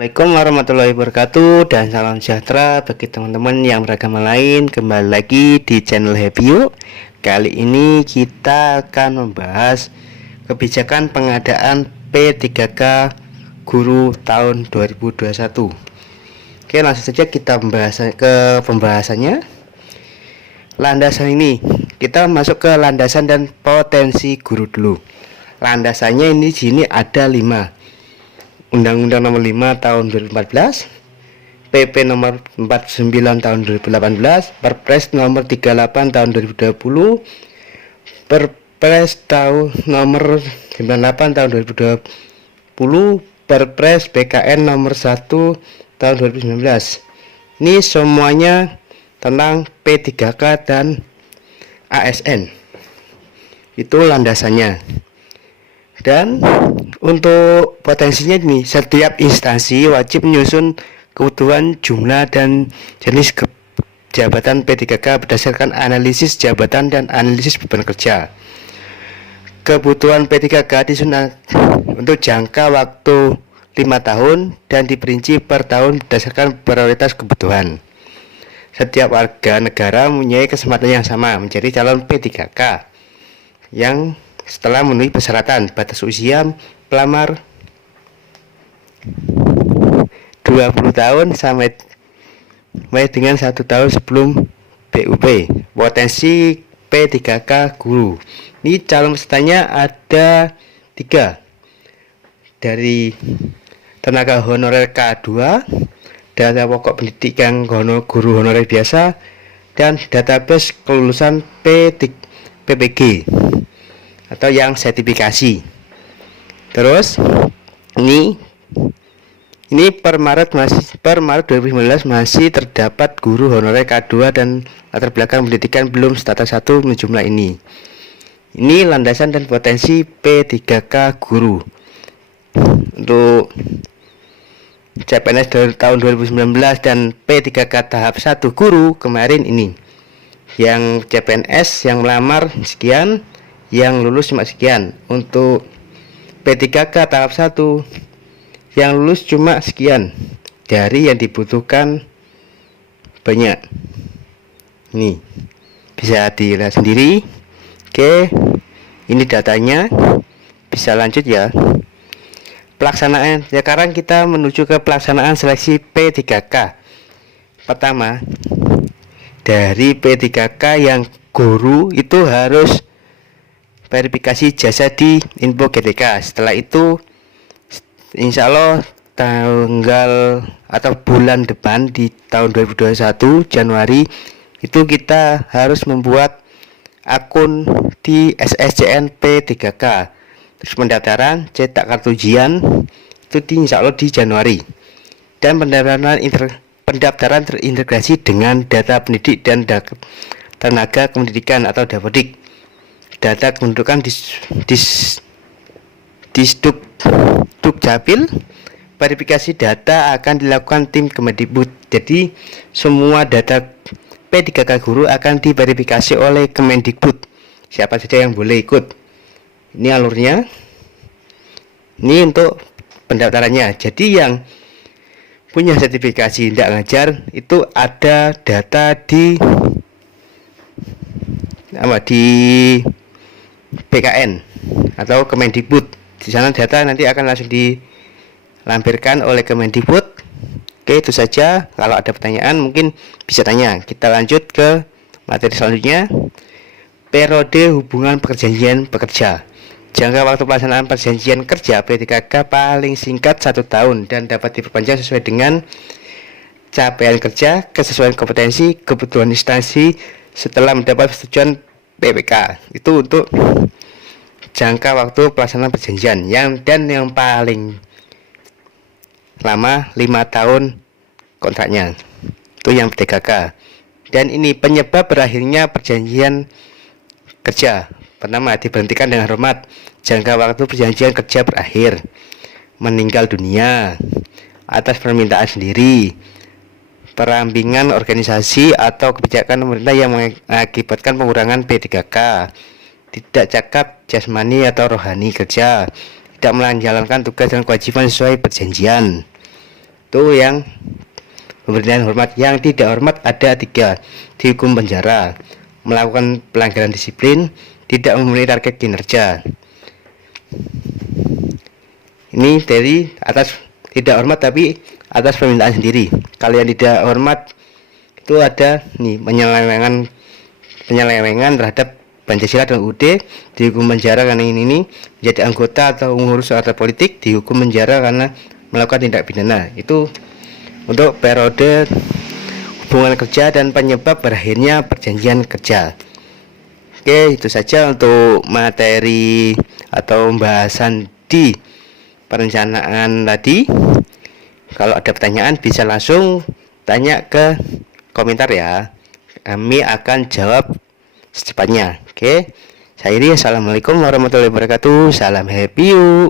Assalamualaikum warahmatullahi wabarakatuh dan salam sejahtera bagi teman-teman yang beragama lain. Kembali lagi di channel Happy You. Kali ini kita akan membahas kebijakan pengadaan P3K Guru tahun 2021. Oke, langsung saja kita membahas ke pembahasannya. Landasan ini kita masuk ke landasan dan potensi guru dulu. Landasannya ini di sini ada 5. Undang-Undang Nomor 5 Tahun 2014, PP Nomor 49 Tahun 2018, Perpres Nomor 38 Tahun 2020, Perpres Nomor 98 Tahun 2020, Perpres PKN Nomor 1 Tahun 2019. Ini semuanya tentang P3K dan ASN. Itu landasannya. Dan untuk potensinya ini, setiap instansi wajib menyusun kebutuhan jumlah dan jenis jabatan P3K berdasarkan analisis jabatan dan analisis beban kerja. Kebutuhan P3K disusun untuk jangka waktu 5 tahun dan diperinci per tahun berdasarkan prioritas kebutuhan. Setiap warga negara mempunyai kesempatan yang sama menjadi calon P3K yang setelah memenuhi persyaratan. Batas usia pelamar 20 tahun sampai dengan 1 tahun sebelum BUP. Potensi P3K guru. Ini calon pesertanya ada 3. Dari tenaga honorer K2, data pokok pendidikan guru honorer biasa, dan database kelulusan PPG atau yang sertifikasi. Terus ini per Maret 2019 masih terdapat guru honorer K2 dan latar belakang pendidikan belum status 1 jumlah ini. Ini landasan dan potensi P3K guru. Untuk CPNS dari tahun 2019 dan P3K tahap 1 guru kemarin ini. Yang CPNS yang melamar sekian, yang lulus cuma sekian. Untuk P3K tahap 1 yang lulus cuma sekian dari yang dibutuhkan banyak. Ini bisa dilihat sendiri. Oke, ini datanya. Bisa lanjut ya. Pelaksanaan. Sekarang kita menuju ke pelaksanaan seleksi P3K. Pertama, dari P3K yang guru itu harus verifikasi jasa di Info GTK. Setelah itu insya Allah tanggal atau bulan depan di tahun 2021 Januari itu kita harus membuat akun di SSCN P3K. Terus pendaftaran cetak kartu ujian itu insya Allah di Januari. Dan pendaftaran terintegrasi dengan data pendidik dan tenaga pendidikan atau Dapodik. Data kependudukan di Dukcapil. Verifikasi data akan dilakukan tim Kemendikbud. Jadi semua data P3K guru akan diverifikasi oleh Kemendikbud. Siapa saja yang boleh ikut. Ini alurnya. Ini untuk pendaftarannya. Jadi yang punya sertifikasi tidak ngajar itu ada data di PKN atau Kemendikbud. Di sana data nanti akan langsung dilampirkan oleh Kemendikbud. Oke, itu saja. Kalau ada pertanyaan mungkin bisa tanya. Kita lanjut ke materi selanjutnya. Periode hubungan perjanjian pekerja. Jangka waktu pelaksanaan perjanjian kerja P3K paling singkat 1 tahun dan dapat diperpanjang sesuai dengan capaian kerja, kesesuaian kompetensi, kebutuhan instansi setelah mendapat persetujuan PPK. Itu untuk jangka waktu pelaksanaan perjanjian. Yang paling lama 5 tahun kontraknya. Itu yang P3K. Dan ini penyebab berakhirnya perjanjian kerja. Pertama, diberhentikan dengan hormat. Jangka waktu perjanjian kerja berakhir. Meninggal dunia atas permintaan sendiri. Perampingan organisasi atau kebijakan pemerintah yang mengakibatkan pengurangan P3K. Tidak cakap jasmani atau rohani kerja. Tidak menjalankan tugas dan kewajiban sesuai perjanjian. Itu yang pemberian hormat. Yang tidak hormat ada 3, dihukum penjara, melakukan pelanggaran disiplin, tidak memenuhi target kinerja. Ini dari atas tidak hormat tapi atas permintaan sendiri. Kalau yang tidak hormat itu ada nih penyelewengan terhadap Pancasila dan UUD, dihukum penjara karena ini menjadi anggota atau mengurus partai politik, dihukum penjara karena melakukan tindak pidana. Itu untuk periode hubungan kerja dan penyebab berakhirnya perjanjian kerja. Oke, itu saja untuk materi atau pembahasan di perencanaan tadi. Kalau ada pertanyaan bisa langsung tanya ke komentar ya. Kami akan jawab secepatnya. Oke. Saya Iri, assalamualaikum warahmatullahi wabarakatuh. Salam happy you.